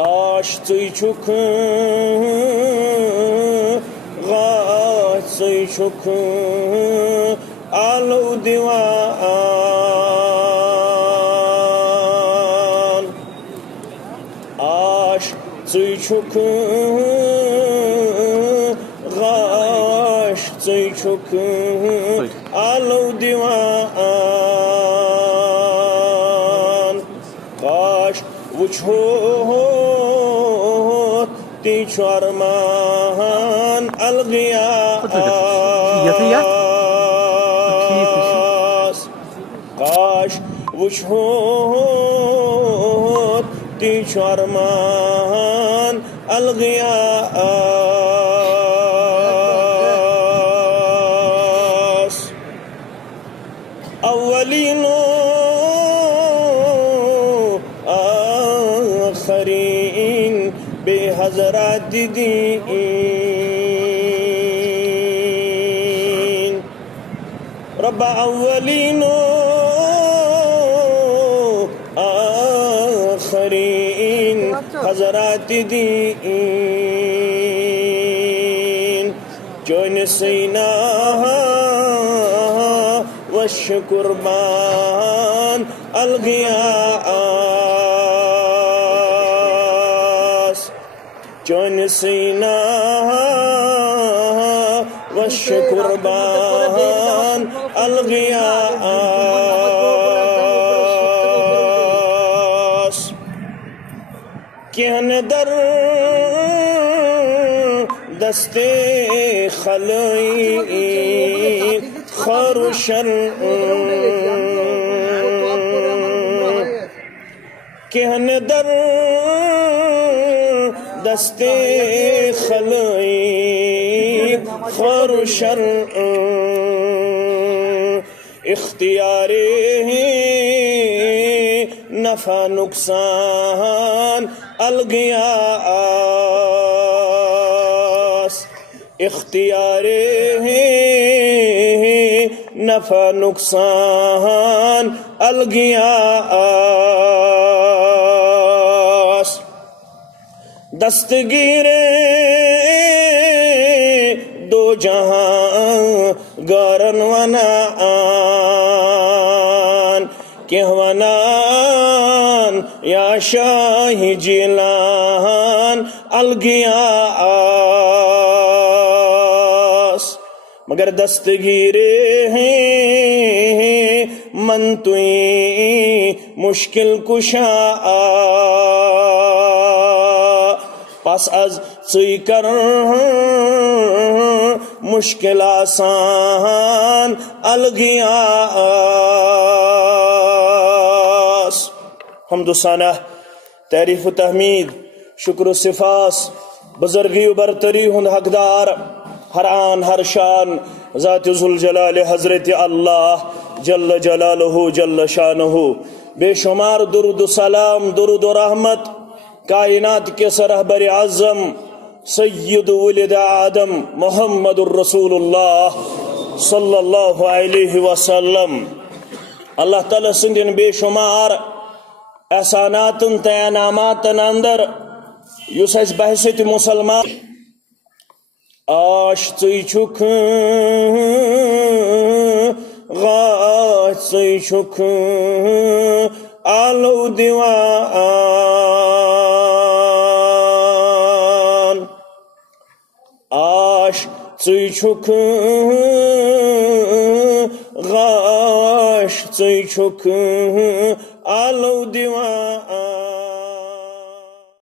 आश ज़ुई छुक गाश ज़ुई छुक आलो दीवान आश ज़ुई छुक गाश ज़ुई छुक आलो दीवान काश वुछो ती अरमान अलगियास काश वुछो ती अरमान अलगियास अव्वलीनो आखरीन बेहज़रात दीन रब्बा अव्वलीनो आखरीन हज़रात दीन जोन सीना वश कुर्बान अलगियास जोन सीना वश कुर्बान अलगियास कहन दर दस्ते खलई खरुशन कहन दर दस्ते खलई खरुशन इख्तियारे नफा नुकसान अलगियास इख्तियारे नफा नुकसान अलगियास दस्तगीरे दो जहां गारन वनान कहवनान या शाही जिलान अलगियास मगर दस्तगीरे हैं मन तुई मुश्किल कुशा पास अज चुई कर मुश्किल आसान अलगियास हम्दुसाना तारीफ तहमीद शुक्र सिफास बुजुर्गी बरतरी हुंद हकदार हर आन हर शान ज़ात ज़ुल जलाल हज़रत अल्लाह जल्ल जलालहु जल्ल शानहु बेशुमार दुरूद सलाम दुरूद रहमत कायनात के सरहबर आज़म सय्यद वलिद आदम मुहम्मदुर रसूलुल्लाह सल्लल्लाहु अलैहि वसल्लम अल्लाह ताला सिंदिन बेशुमार एहसानातन तयानामातन अंदर युस अस बहसत मुसलमान आश ज़ुई छुक गाश ज़ुई छुक आलो दीवान आश ज़ुई छुक गाश ज़ुई छुक आलो दीवान।